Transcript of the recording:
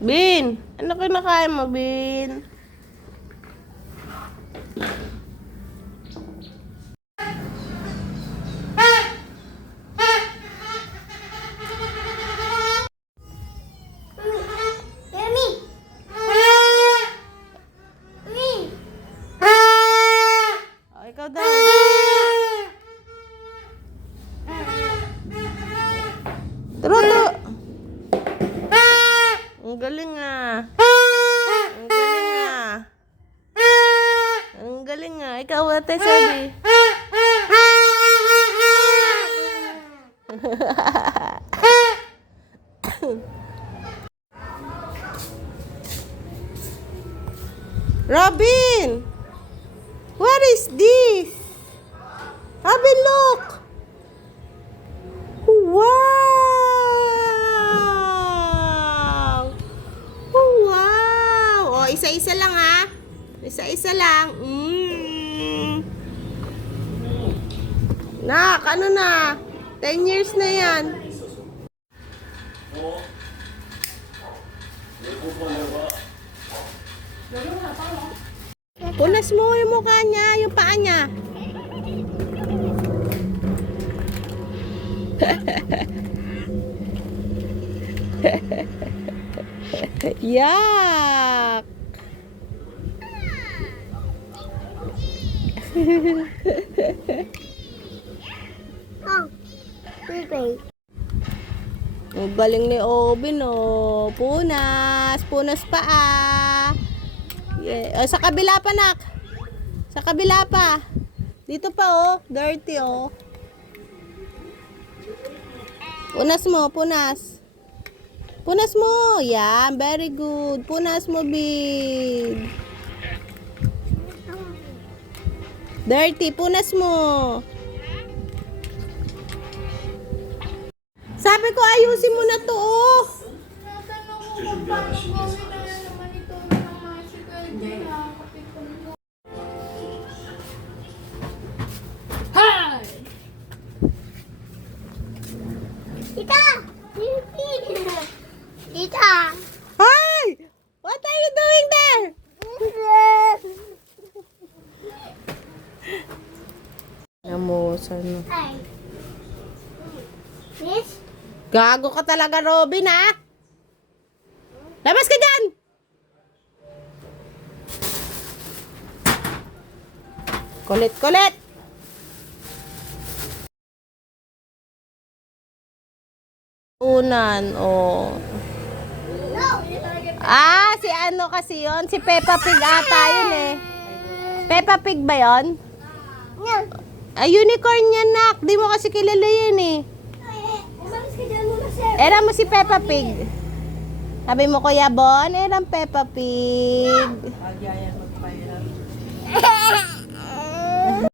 Bin, ano kinakain mo, Bin? Oh, ikaw daw. Turo. Ang galing ah. Ang galing ah. Ang galing ah. Ikaw ate sabi. Robin! What is this? Robin, look! Wow! Wow! O, isa-isa lang ha. Isa-isa lang. Nak, ano na? 10 years na yan. Punas mo yung mukha niya, yung paa niya. Yak! Ang galing ni Obin, oh. Punas paa. Yeah. Oh, sa kabila pa, nak. Sa kabila pa. Dito pa, oh. Dirty, oh. Punas mo, punas. Punas mo. Yan, very good. Punas mo, big. Dirty, punas mo. Sabi ko, ayusin mo na to, oh. Tita! Hi! What are you doing there? Namusan mo. Miss? Gago ka talaga, Robin, ha? Labas ka dyan! Kulit. Unan, oh. Ah, si ano kasi yon? Si Peppa Pig ata yun eh. Peppa Pig ba yon? Unicorn yan, nak. Di mo kasi kilala yan eh. Umalis ka dyan muna, sir. Era mo si Peppa Pig. Sabi mo, Kuya Bon, erang Peppa Pig.